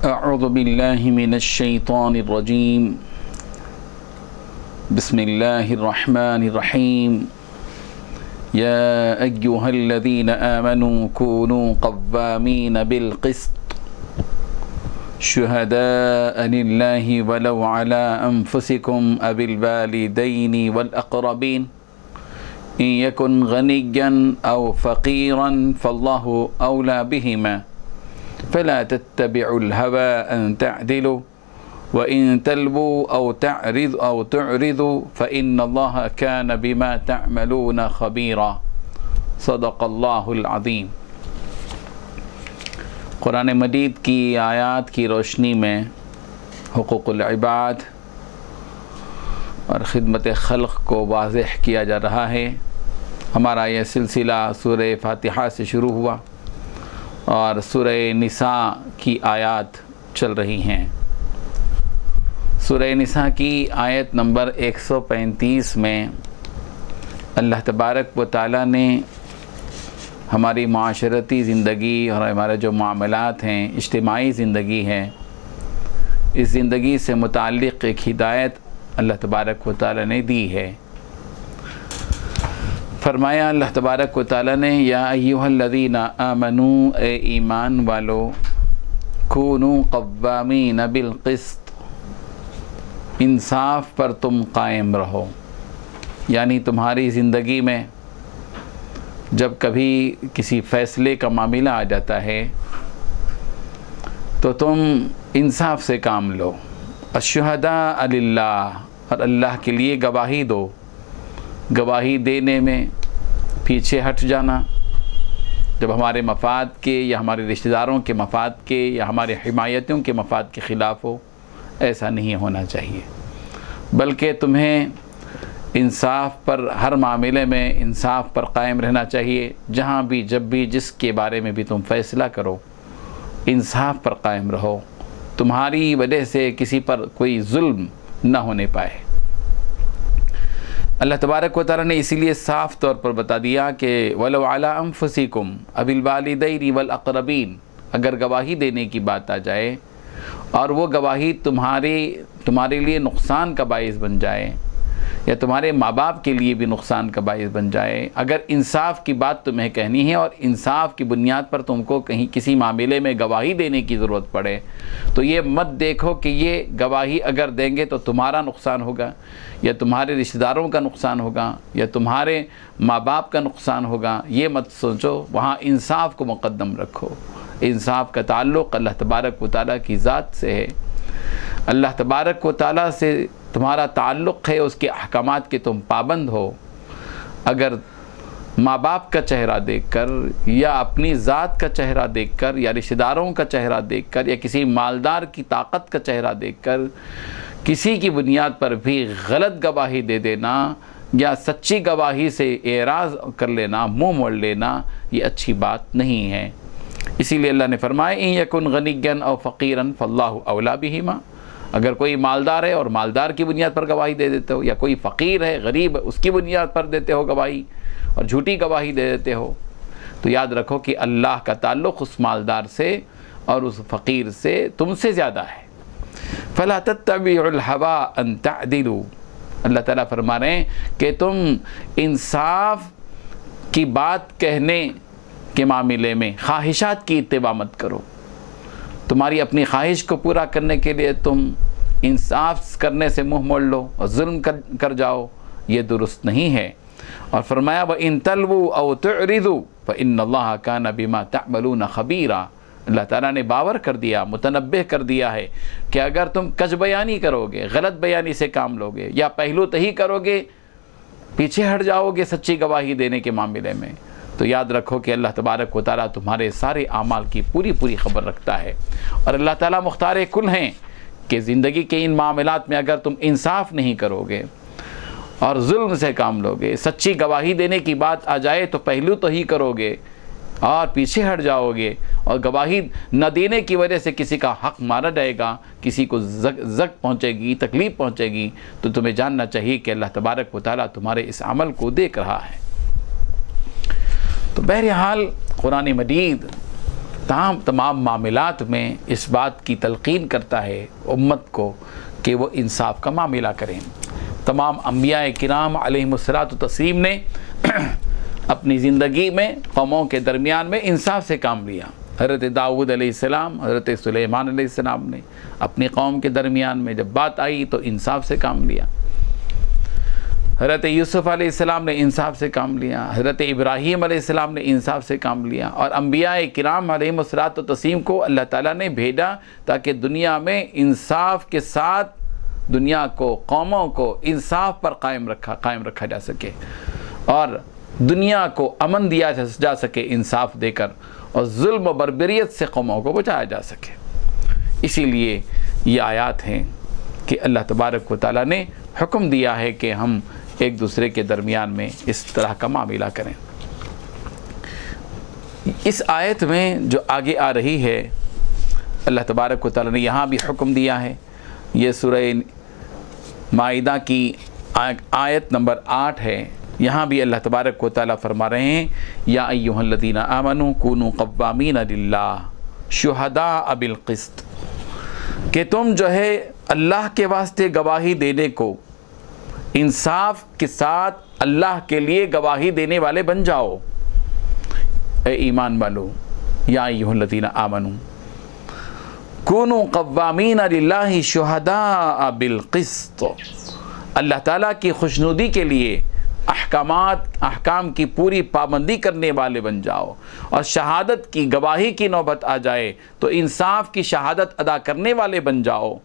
अऊज़ु बिल्लाहि मिनश्शैतानिर्रजीम बिस्मिल्लाहिर्रहमानिर्रहीम या अय्युहल्लज़ीना आमनू कूनू क़व्वामीन बिलक़िस्त शुहदाअ लिल्लाहि वलौ अला अनफुसिकुम अबिल वालिदैनि वल अक़रबीन इन यकुन गनिय्यन औ फ़क़ीरन फ़ल्लाहु औला बिहिमा फ़ला तत्तबिउल हवा अन तअदिलू व इन तलवू औ तुअरिदू फ़इन्नल्लाह कान बिमा तअमलून ख़बीरा। सदक़ल्लाहुल अज़ीम। कुरान मजीद की आयात की रोशनी में हुकूक़ुल इबाद और ख़िदमत खल्क़ को वाज़ेह किया जा रहा है। हमारा यह सिलसिला सूरह फ़ातिहा से शुरू हुआ और सूरह निसा की आयत चल रही हैं। सूरह निसा की आयत नंबर 135 में अल्लाह तबारक व तआला ने हमारी माशरती ज़िंदगी और हमारे जो मामलात हैं, इज्तिमाई ज़िंदगी है, इस ज़िंदगी से मुताल्लिक़ एक हिदायत अल्लाह तबारक व तआला ने दी है। फरमाया अल्लाह तबारक व तआला ने, या अय्युहल्लज़ीना आमनू, ए ईमान वालो, कूनू क़व्वामीन बिलक़िस्त, इंसाफ पर तुम कायम रहो। यानी तुम्हारी ज़िंदगी में जब कभी किसी फ़ैसले का मामला आ जाता है तो तुम इंसाफ से काम लो। अश्शुहदाअ लिल्लाह, और अल्लाह के लिए गवाही दो। गवाही देने में पीछे हट जाना जब हमारे मफाद के या हमारे रिश्तेदारों के मफाद के या हमारे हिमायतियों के मफाद के ख़िलाफ़ हो, ऐसा नहीं होना चाहिए। बल्कि तुम्हें इंसाफ पर, हर मामले में इंसाफ पर कायम रहना चाहिए। जहाँ भी, जब भी, जिसके बारे में भी तुम फ़ैसला करो, इंसाफ पर कायम रहो। तुम्हारी वजह से किसी पर कोई जुल्म न होने पाए। अल्लाह तबारक व तआला ने इसीलिए साफ़ तौर पर बता दिया कि वलौ अला अनफुसिकुम अबिल वालिदैनि वल अक़रबीन, अगर गवाही देने की बात आ जाए और वो गवाही तुम्हारे लिए नुकसान का बाइस बन जाए या तुम्हारे माँ बाप के लिए भी नुकसान का बाइस बन जाए, अगर इंसाफ की बात तुम्हें कहनी है और इंसाफ की बुनियाद पर तुमको कहीं किसी मामले में गवाही देने की ज़रूरत पड़े, तो ये मत देखो कि ये गवाही अगर देंगे तो तुम्हारा नुकसान होगा या तुम्हारे रिश्तेदारों का नुकसान होगा या तुम्हारे माँ बाप का नुकसान होगा। ये मत सोचो, वहाँ इंसाफ को मुक़द्दम रखो। इंसाफ का ताल्लुक़ अल्लाह तबारक व तआला की ज़ात से है। अल्लाह तबारक व तआला से तुम्हारा ताल्लुक़ है, उसके अहकामात के तुम पाबंद हो। अगर माँ बाप का चेहरा देखकर या अपनी ज़ात का चेहरा देखकर या रिश्तेदारों का चेहरा देखकर या किसी मालदार की ताकत का चेहरा देखकर किसी की बुनियाद पर भी गलत गवाही दे देना या सच्ची गवाही से एराज़ कर लेना, मुँह मोड़ लेना, ये अच्छी बात नहीं है। इसीलिए अल्लाह ने फरमाया, इन यकुन गनिय्यन औ फ़क़ीरन फ़ल्लाहु औला बिहिमा, अगर कोई मालदार है और मालदार की बुनियाद पर गवाही दे देते हो, या कोई फ़कीर है, गरीब है, उसकी बुनियाद पर देते हो गवाही और झूठी गवाही दे देते हो, तो याद रखो कि अल्लाह का ताल्लुक़ उस मालदार से और उस फ़कीर से तुमसे ज़्यादा है। फ़ला तत्तबिउल हवा अन तअदिलू, अल्लाह ताला फरमा रहे हैं कि तुम इंसाफ की बात कहने के मामले में ख्वाहिशात की इत्तिबा मत करो। तुम्हारी अपनी ख्वाहिश को पूरा करने के लिए तुम इंसाफ करने से मुँह मोड़ लो और जुल्म कर जाओ, ये दुरुस्त नहीं है। और फरमाया, व इन तलवू औ तुअरिदू फ़इन्नल्लाह कान बिमा तअमलून ख़बीरा, अल्लाह ताला ने बावर कर दिया, मुतनब्बिह कर दिया है कि अगर तुम कच बयानी करोगे, गलत बयानी से काम लोगे या पहलू तही करोगे, पीछे हट जाओगे सच्ची गवाही देने के मामले में, तो याद रखो कि अल्लाह तबारक व तआला तुम्हारे सारे आमाल की पूरी पूरी खबर रखता है। और अल्लाह ताला मुख्तार कुल हैं कि ज़िंदगी के इन मामलात में अगर तुम इंसाफ नहीं करोगे और जुल्म से काम लोगे, सच्ची गवाही देने की बात आ जाए तो पहलू तो ही करोगे और पीछे हट जाओगे और गवाही न देने की वजह से किसी का हक़ मारा जाएगा, किसी को ज़क पहुँचेगी, तकलीफ़ पहुँचेगी, तो तुम्हें जानना चाहिए कि अल्लाह तबारक व तआला तुम्हारे इस अमल को देख रहा है। तो बहरहाल कुरान मजीद तमाम मामलात में इस बात की तलकीन करता है उम्मत को कि वो इंसाफ का मामला करें। तमाम अम्बिया किराम अलैहिमुस्सलातु तस्लीम ने अपनी ज़िंदगी में कौमों के दरमियान में इंसाफ से काम लिया। हज़रत दाऊद अलैहिस्सलाम, हज़रत सुलेमान अलैहिस्सलाम ने अपनी कौम के दरमियान में जब बात आई तो इंसाफ से काम लिया। हज़रत यूसुफ़ अलैहिस्सलाम ने इंसाफ से काम लिया। हज़रत इब्राहीम अलैहिस्सलाम ने इंसाफ से काम लिया। और अम्बिया किराम अलैहिमुस्सलातु तस्लीम को अल्लाह ताला ने भेजा ताकि दुनिया में इंसाफ के साथ दुनिया को, कौमों को इंसाफ पर कायम रखा जा सके और दुनिया को अमन दिया जा सके इंसाफ देकर, और जुल्म व बर्बरियत से कौमों को बचाया जा सके। इसीलिए ये आयात हैं कि अल्लाह तबारक व तआला ने हुक्म दिया है कि हम एक दूसरे के दरमियान में इस तरह का मामला करें। इस आयत में जो आगे आ रही है, अल्लाह तबारक व तआला ने यहाँ भी हुक्म दिया है। ये सूरह माइदा की आयत नंबर 8 है। यहाँ भी अल्लाह तबारक व तआला फरमा रहे हैं, या अय्युहल्लज़ीना आमनू कूनू क़व्वामीना लिल्लाह शुहदाअ बिल क़िस्त, कि तुम जो है अल्लाह के वास्ते गवाही देने को इंसाफ के साथ अल्लाह के लिए गवाही देने वाले बन जाओ। ए ईमान वालो, या अय्युहल्लज़ीना आमनू कूनू क़व्वामीना लिल्लाहि शुहदाअ बिल क़िस्त, अल्लाह ताला की खुशनुदी के लिए अहकाम की पूरी पाबंदी करने वाले बन जाओ। और शहादत की गवाही की नौबत आ जाए तो इंसाफ की शहादत अदा करने वाले बन जाओ।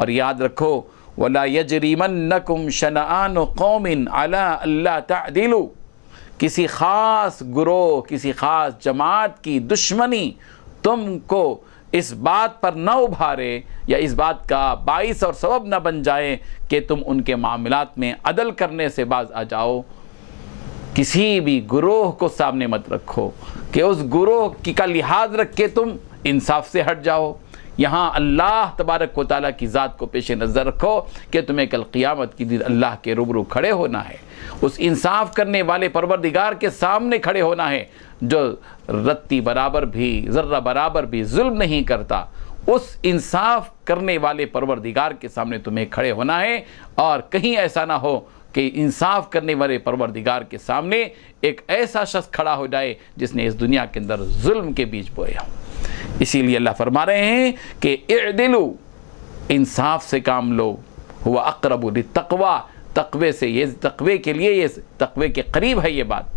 और याद रखो, वला यजरिमन्नकुम शनआनु कौमिन अला अल्ला तअदिलु, किसी ख़ास गुरोह, किसी ख़ास जमात की दुश्मनी तुमको इस बात पर न उभारे या इस बात का बाइस और सबब न बन जाए कि तुम उनके मामलात में अदल करने से बाज आ जाओ। किसी भी गुरोह को सामने मत रखो कि उस गुरोह की का लिहाज रख के तुम इंसाफ से हट जाओ। यहाँ अल्लाह तबारक व तआला की ज़ात को पेश नज़र रखो कि तुम्हें कल क़ियामत की दिन अल्लाह के रूबरू खड़े होना है। उस इंसाफ करने वाले परवरदिगार के सामने खड़े होना है जो रत्ती बराबर भी, ज़र्रा बराबर भी जुल्म नहीं करता। उस इंसाफ करने वाले परवरदिगार के सामने तुम्हें खड़े होना है। और कहीं ऐसा ना हो कि इंसाफ करने वाले परवरदिगार के सामने एक ऐसा शख्स खड़ा हो जाए जिसने इस दुनिया के अंदर जुल्म के बीज बोए हों। इसीलिए अल्लाह फरमा रहे हैं कि इअदिलु, इंसाफ से काम लो, हुवा अक़रबु लित्तक़वा, तक़वे से, ये तक़वे के लिए, ये तक़वे के करीब है। ये बात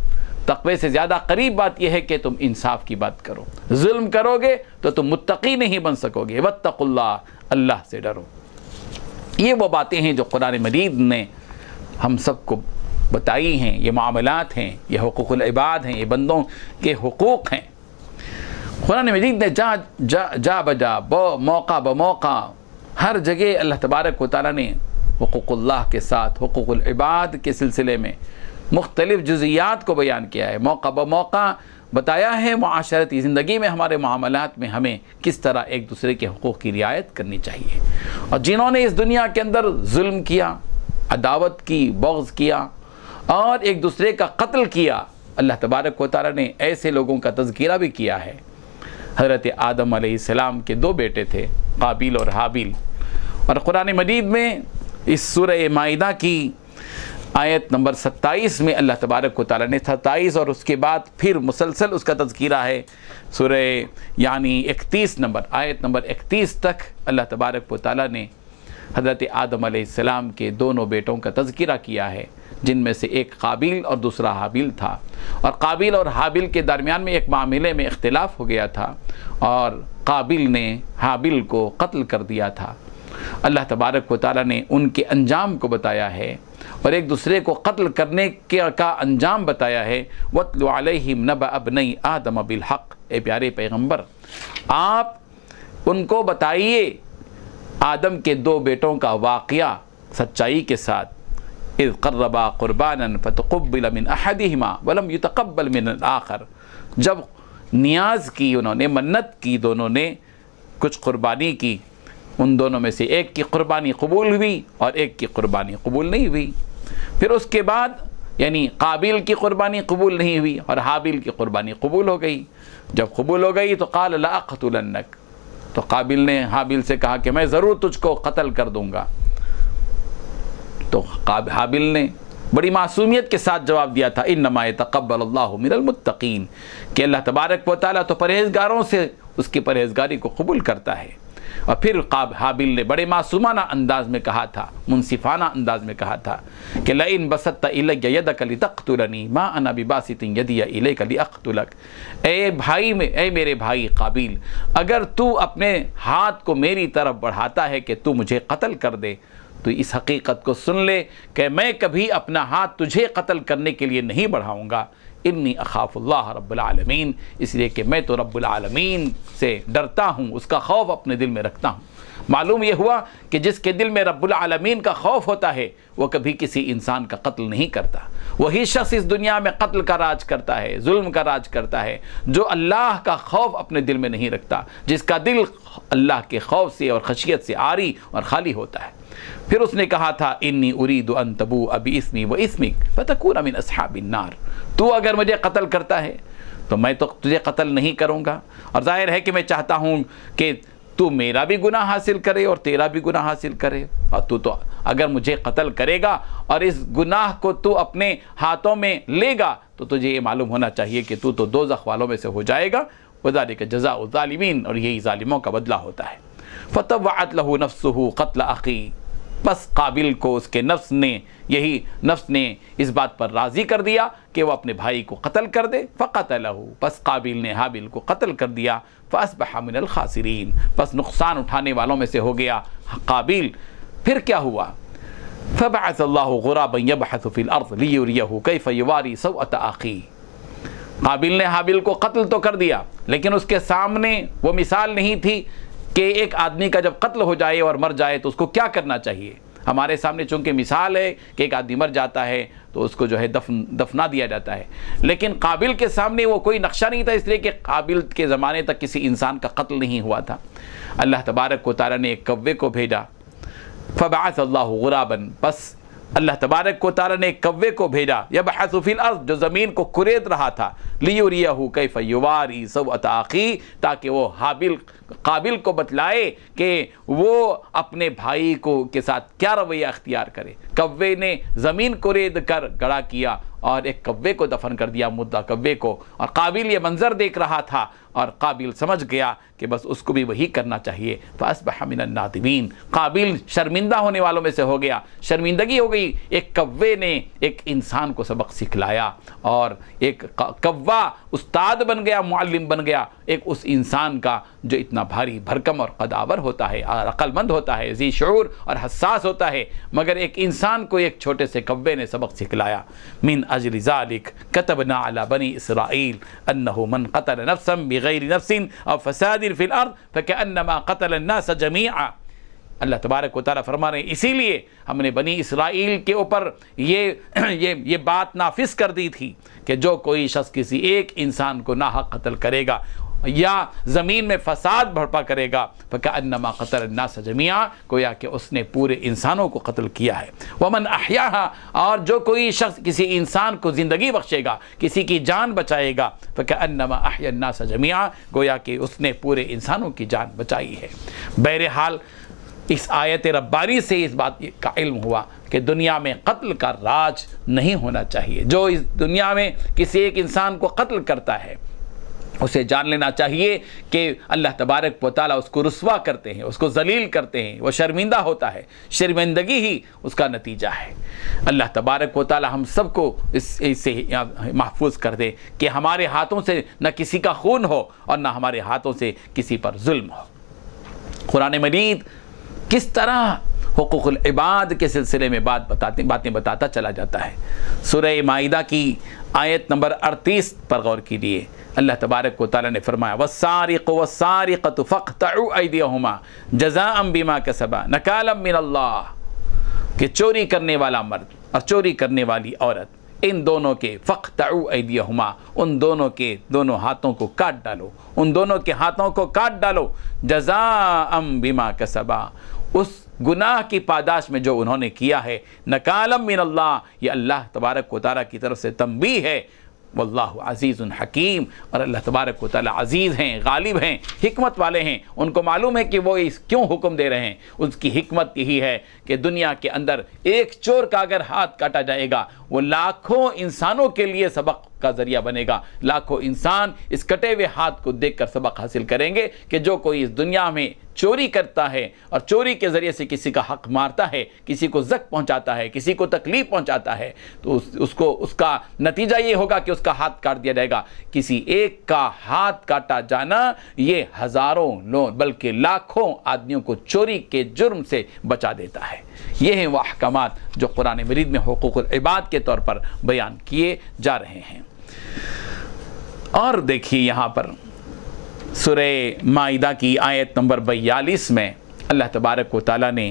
तक़वे से ज़्यादा करीब बात यह है कि तुम इंसाफ की बात करो। जुल्म करोगे तो तुम मुत्तक़ी नहीं बन सकोगे। वत्तक़ुल्लाह, अल्लाह से डरो। ये वो बातें हैं जो कुरान मजीद ने हम सबको बताई हैं। ये मामलात हैं, ये हुकूक़ुल इबाद हैं, ये बंदों के हुकूक़ हैं। कुरान मजीद ने जा बजा मौका ब मौका हर जगह अल्लाह तबारक व तआला ने हुकूक़ुल्लाह के साथ हुकूक़ुल इबाद के सिलसिले में मुख्तलिफ़ जुज़ियात को बयान किया है। मौका ब मौका बताया है मुआशरती ज़िंदगी में, हमारे मामलात में हमें किस तरह एक दूसरे के हुकूक़ की रियायत करनी चाहिए। और जिन्होंने इस दुनिया के अंदर जुल्म किया, अदावत की, बग़्ज़ किया और एक दूसरे का कत्ल किया, अल्लाह तबारक व तआला ने ऐसे लोगों का तज़किरा भी किया है। हज़रत आदम अलैहिस्सलाम के 2 बेटे थे, काबिल और हाबिल। और कुरान मजीद में इस सूरह माइदा की आयत नंबर 27 में अल्लाह तबारक व तआला ने 27 और उसके बाद फिर मुसलसल उसका तज़किरा है। सूरह यानी 31 नंबर, आयत नंबर 31 तक अल्लाह तबारक व तआला ने हज़रत आदम अलैहिस्सलाम के दोनों बेटों का तज़किरा किया है, जिनमें से एक काबिल और दूसरा हाबिल था। और काबिल और हाबिल के दरमियान में एक मामले में इख्तिलाफ हो गया था और काबिल ने हाबिल को कत्ल कर दिया था। अल्लाह तबारक व तआला ने उनके अंजाम को बताया है और एक दूसरे को कत्ल करने का अंजाम बताया है। वत्लु अलैहिम नबअ अब्नई आदम बिल हक़, ए प्यारे पैगम्बर आप उनको बताइए आदम के 2 बेटों का वाक़या सच्चाई के साथ। इज़ क़र्रबा क़ुरबानन फ़तक़ुब्बिल मिन अहदिहिमा वलम युतक़ब्बल मिन आख़र, जब नियाज़ की, उन्होंने मन्नत की, दोनों ने कुछ क़ुरबानी की, उन दोनों में से एक की क़ुरबानी कबूल हुई और एक की क़ुरबानी कबूल नहीं हुई। फिर उसके बाद यानी काबिल की क़ुरबानी कबूल नहीं हुई और हाबिल की क़ुरबानी कबूल हो गई। जब कबूल हो गई तो क़ाल लअक़्तुलन्नक, तो काबिल ने हाबिल से कहा कि मैं ज़रूर तुझको कत्ल कर दूँगा। तो हाबिल ने बड़ी मासूमियत के साथ जवाब दिया था, इन्नमा यतक़ब्बलुल्लाहु मिनल मुत्तक़ीन, कि अल्लाह तबारक व तआला तो परहेज़गारों से उसकी परहेज़गारी को कबूल करता है। और फिर हाबिल ने बड़े मासूमाना अंदाज में कहा था, मुनसिफाना अंदाज में कहा था कि लइन बसत्ता इलैया यदक लितक़्तुलनी मा अना बिबासितिन यदिया इलैका लिअक़्तुलक, ए मेरे भाई काबिल, अगर तू अपने हाथ को मेरी तरफ बढ़ाता है कि तू मुझे कत्ल कर दे, तो इस हकीकत को सुन ले कि मैं कभी अपना हाथ तुझे कत्ल करने के लिए नहीं बढ़ाऊँगा। इन्नी अखाफुल्लाह रब्बुल आलमीन, इसलिए कि मैं तो रब्बुल आलमीन से डरता हूँ, उसका खौफ अपने दिल में रखता हूँ। मालूम ये हुआ कि जिसके दिल में रब्बुल आलमीन का खौफ होता है वो कभी किसी इंसान का कत्ल नहीं करता। वही शख्स इस दुनिया में कत्ल का राज करता है, जुल्म का राज करता है, जो अल्लाह का खौफ अपने दिल में नहीं रखता, जिसका दिल अल्लाह के खौफ से और खशियत से आरी और खाली होता है। फिर उसने कहा था, इन्नी उरीदु अन तबू अबी इस्मी व इस्मिक फतकूना मिन अस्हाबिन नार, तू अगर मुझे कत्ल करता है तो मैं तो तुझे कत्ल नहीं करूँगा, और जाहिर है कि मैं चाहता हूँ कि तू मेरा भी गुनाह हासिल करे और तेरा भी गुनाह हासिल करे। और तू तो अगर मुझे कत्ल करेगा और इस गुनाह को तू अपने हाथों में लेगा तो तुझे ये मालूम होना चाहिए कि तू तो दोज़ख वालों में से हो जाएगा। वज़ालिका जज़ाउ ज़ालिमीन, और यही ज़ालिमों का बदला होता है। फ़तव्वअत लहू नफ्सुहु क़त्ल अख़ी, बस काबिल को उसके नफ्स ने इस बात पर राज़ी कर दिया कि वह अपने भाई को कत्ल कर दे। फ़क़तलहू, बस काबिल ने हाबिल को कत्ल कर दिया। फ़अस्बह मिनल ख़ासिरीन, बस नुकसान उठाने वालों में से हो गया काबिल। फिर क्या हुआ? फ़बअसल्लाहु ग़ुराबन यबहसु फ़िल अर्ज़ लियुरियहु कैफ़ युवारी सौअत अख़ी, काबिल ने हाबिल को कत्ल तो कर दिया, लेकिन उसके सामने वो मिसाल नहीं थी कि एक आदमी का जब कत्ल हो जाए और मर जाए तो उसको क्या करना चाहिए। हमारे सामने चूँकि मिसाल है कि एक आदमी मर जाता है तो उसको जो है दफना दिया जाता है, लेकिन काबिल के सामने वो कोई नक्शा नहीं था, इसलिए कि काबिल के ज़माने तक किसी इंसान का कत्ल नहीं हुआ था। अल्लाह तबारक व तआला ने एक कव्वे को भेजा। फ़बअसल्लाहु ग़ुराबन, बस अल्लाह तबारक व तआला ने एक कव्वे को भेजा, यबहसु फ़िल अर्ज़, जो ज़मीन को कुरेद रहा था, लियुरियहु कैफ़ युवारी सौअत अख़ी, ताकि वो काबिल को बतलाए कि वो अपने भाई को के साथ क्या रवैया अख्तियार करे। कव्वे ने ज़मीन कुरेद कर गड़ा किया और एक कव्वे को दफन कर दिया, मुद्दा कव्वे को, और काबिल ये मंज़र देख रहा था और काबिल समझ गया कि बस उसको भी वही करना चाहिए। फ़अस्बह मिनन नादिमीन, काबिल शर्मिंदा होने वालों में से हो गया, शर्मिंदगी हो गई। एक कव्वे ने एक इंसान को सबक सिखलाया और एक कव्वा उस्ताद बन गया, मुअल्लिम बन गया एक उस इंसान का जो इतना भारी भरकम और कदावर होता है और अक्लमंद होता है, ज़ी शऊर और हसास होता है, मगर एक इंसान को एक छोटे से कव्वे ने सबक सिखलाया। मिन अजली ज़ालिक कतबना अला बनी इसराइल अन्नहु मन क़तल नफ्सन बिग़ैरि नफ्सिन अव फ़सादिन फ़िल अर्ज़ फ़कअन्नमा क़तल अन्नास जमीआ। अल्लाह तबारक व तआला फरमा रहे हैं, इसीलिए हमने बनी इसराइल के ऊपर ये बात नाफिज कर दी थी कि जो कोई शख्स किसी एक इंसान को नाहक कत्ल करेगा या ज़मीन में फसाद भरपा करेगा, फ़कअन्नमा क़तल अन्नास जमीआ, गोया कि उसने पूरे इंसानों को कत्ल किया है। वमन अहयाहा, और जो कोई शख्स किसी इंसान को ज़िंदगी बख्शेगा, किसी की जान बचाएगा, फ़कअन्नमा अहया अन्नास जमीआ, गोया कि उसने पूरे इंसानों की जान बचाई है। बहरहाल इस आयत रब्बानी से इस बात का इल्म हुआ कि दुनिया में कत्ल का राज नहीं होना चाहिए। जो इस दुनिया में किसी एक इंसान को कत्ल करता है उसे जान लेना चाहिए कि अल्लाह तबारक व तआला उसको रुस्वा करते हैं, उसको जलील करते हैं, वो शर्मिंदा होता है, शर्मिंदगी ही उसका नतीजा है। अल्लाह तबारक व तआला हम सबको इससे महफूज कर दे कि हमारे हाथों से न किसी का खून हो और न हमारे हाथों से किसी पर जुल्म हो। कुरान मजीद किस तरह हुकूकुल इबाद के सिलसिले में बातें बताता चला जाता है। सूरह माइदा की आयत नंबर 38 पर गौर कीजिए। अल्लाह तबारक व तआला ने फरमाया, वस्सारिक़ु वस्सारिक़तु फ़क़्तउ अयदियहुमा जज़ाअन बिमा कसबा नकालम मिनल्लाह, कि चोरी करने वाला मर्द और चोरी करने वाली औरत, इन दोनों के फ़क़्तउ अयदियहुमा, उन दोनों के दोनों हाथों को काट डालो, उन दोनों के हाथों को काट डालो, जज़ाअन बिमा कसबा, उस गुनाह की पादाश में जो उन्होंने किया है, नकालम मिनल्लाह, ये अल्लाह तबारक व तआला की तरफ से तंबीह है, वल्लाहु अज़ीज़ुन हकीम। और अल्लाह तबारक व तआला अज़ीज़ हैं, गालिब हैं, हिकमत वाले हैं। उनको मालूम है कि वो इस क्यों हुक्म दे रहे हैं। उसकी हिकमत यही है कि दुनिया के अंदर एक चोर का अगर हाथ काटा जाएगा वो लाखों इंसानों के लिए सबक का ज़रिया बनेगा। लाखों इंसान इस कटे हुए हाथ को देखकर सबक हासिल करेंगे कि जो कोई इस दुनिया में चोरी करता है और चोरी के ज़रिए से किसी का हक मारता है, किसी को ज़ख्म पहुंचाता है, किसी को तकलीफ़ पहुंचाता है, तो उसको उसका नतीजा ये होगा कि उसका हाथ काट दिया जाएगा। किसी एक का हाथ काटा जाना ये हज़ारों लोग बल्कि लाखों आदमियों को चोरी के जुर्म से बचा देता है। ये हैं वह अहकामात जो कुरान मजीद में हुकूकुल इबाद के तौर पर बयान किए जा रहे हैं। और देखिए यहाँ पर सूरह माइदा की आयत नंबर 42 में अल्लाह तबारक व तआला ने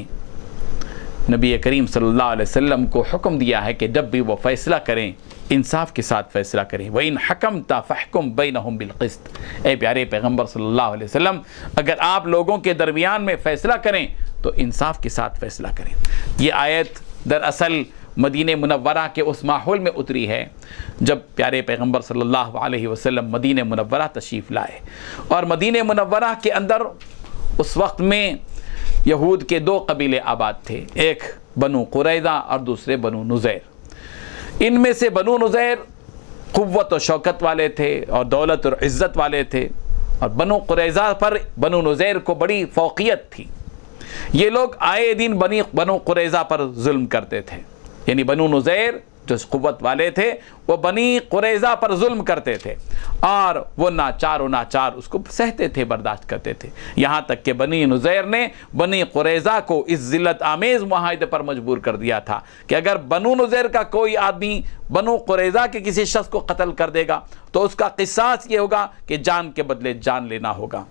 नबी करीम सल्लल्लाहु अलैहि वसल्लम को हुक्म दिया है कि जब भी वो फ़ैसला करें इंसाफ के साथ फ़ैसला करें। व इन हकमता फ़हकुम बैनहुम बिलक़िस्त। ए प्यारे पैगम्बर सल्लल्लाहु अलैहि वसल्लम, अगर आप लोगों के दरमियान में फ़ैसला करें तो इंसाफ के साथ फ़ैसला करें। ये आयत दरअसल मदीने मुनव्वरा के उस माहौल में उतरी है जब प्यारे पैगम्बर सल्लल्लाहु अलैहि वसल्लम मदीने मुनव्वरा तशरीफ़ लाए। और मदीने मुनव्वरा के अंदर उस वक्त में यहूद के दो कबीले आबाद थे, एक बनु कुरैज़ा और दूसरे बनु नुज़ैर। इनमें से बनु नुज़ैर क़ुव्वत और शौकत वाले थे और दौलत और इज़्ज़त वाले थे, और बनु कुरैज़ा पर बनु नुज़ैर को बड़ी फ़ौक़ियत थी। ये लोग आए दिन बनु कुरैज़ा पर जुल्म करते थे, यानी बनु नुज़ैर जो क़ुव्वत वाले थे वो बनी कुरैज़ा पर जुल्म करते थे और वो नाचार उसको सहते थे, बर्दाश्त करते थे। यहाँ तक कि बनी नुज़ैर ने बनी कुरैज़ा को इस ज़िल्लत आमेज़ मुआहदे पर मजबूर कर दिया था कि अगर बनु नुज़ैर का कोई आदमी बनु कुरैज़ा के किसी शख्स को कत्ल कर देगा तो उसका क़िसास ये होगा कि जान के बदले जान लेना होगा,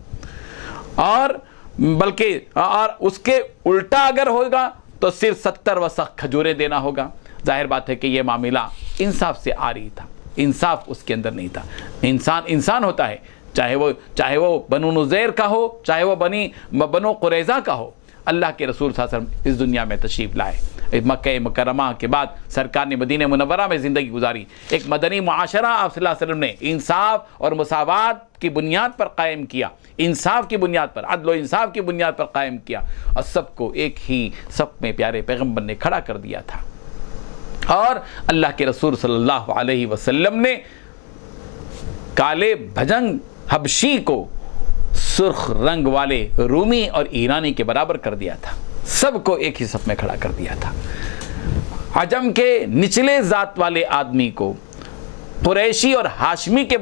और बल्कि और उसके उल्टा अगर होगा तो सिर्फ 70 वसक़ खजूरें देना होगा। जाहिर बात है कि यह मामला इंसाफ से आ रही था, इंसाफ उसके अंदर नहीं था। इंसान होता है, चाहे वो बनु नुज़ैर का हो, चाहे वो बनु कुरैज़ा का हो। अल्लाह के रसूल सल्लल्लाहु अलैहि वसल्लम इस दुनिया में तशरीफ़ लाए। मक्का मुकर्रमा के बाद सरकार ने मदीने मुनव्वरा में ज़िंदगी गुजारी। एक मदनी मुआशरा आप सल्लल्लाहु अलैहि वसल्लम ने इंसाफ और मुसावात की बुनियाद पर कायम किया, इंसाफ की बुनियाद पर, अदल और इंसाफ की बुनियाद पर कायम किया, और सबको एक ही सब में प्यारे पैगम्बर ने खड़ा कर दिया था। और अल्लाह के रसूल सल्लल्लाहु अलैहि वसल्लम ने काले भजंग हबशी को सुर्ख रंग वाले रूमी और ईरानी के बराबर कर दिया था, सबको एक ही सफ में खड़ा कर दिया था। अजम के निचले जात वाले आदमी को कुरैशी और हाशमी के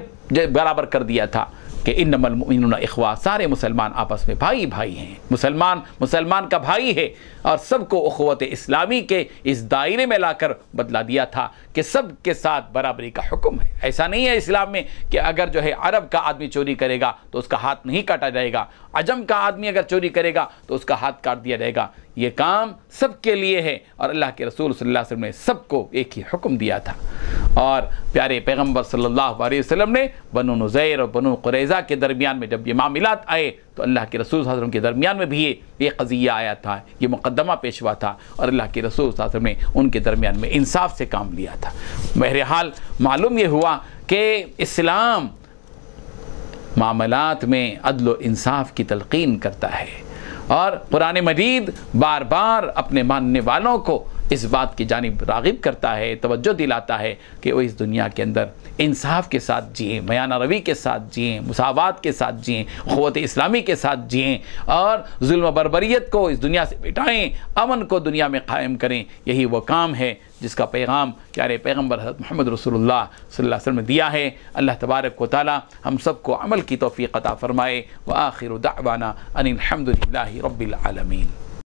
बराबर कर दिया था कि इन्नमल मुमिनूना इख्वा, सारे मुसलमान आपस में भाई भाई हैं, मुसलमान का भाई है, और सबको उख़्वत इस्लामी के इस दायरे में लाकर बदला दिया था कि सब के साथ बराबरी का हुक्म है। ऐसा नहीं है इस्लाम में कि अगर जो है अरब का आदमी चोरी करेगा तो उसका हाथ नहीं काटा जाएगा, अजम का आदमी अगर चोरी करेगा तो उसका हाथ काट दिया जाएगा। ये काम सबके लिए है, और अल्लाह के रसूल सल्लल्लाहु अलैहि वसल्लम ने सबको एक ही हुक्म दिया था। और प्यारे पैगम्बर सल्लल्लाहु अलैहि वसल्लम ने बनु नुज़ैर और बनु कुरैज़ा के दरमियान में जब ये मामलात आए तो अल्लाह के रसूल सल्लल्लाहु अलैहि वसल्लम के दरमियान में भी ये क़ज़िया आया था, ये मुक़द्दमा पेश हुआ था, और अल्लाह के रसूल सल्लल्लाहु अलैहि वसल्लम ने उनके दरमियान में इंसाफ से काम लिया था। बहरहाल मालूम ये हुआ कि इस्लाम मामलात में अदल व इंसाफ की तलक़ीन करता है, और कुरान मजीद बार बार अपने मानने वालों को इस बात की जानिब राग़िब करता है, तवज्जो दिलाता है कि वो इस दुनिया के अंदर इंसाफ के साथ जिएँ, मयाना रवी के साथ जिएँ, मुसावात के साथ जिएँ, क़ुव्वत इस्लामी के साथ जिएँ, और जुल्म बर्बरियत को इस दुनिया से मिटाएँ, अमन को दुनिया में कायम करें। यही वो काम है जिसका पैगाम प्यारे पैगम्बर हज़रत मोहम्मद रसूलुल्लाह सल्लल्लाहु अलैहि वसल्लम ने दिया है। अल्लाह तबारक व तआला हम सबको अमल की तौफ़ीक़ अता फ़रमाए। व आखिरु दअवाना अनिल हम्दुलिल्लाहि रब्बिल आलमीन।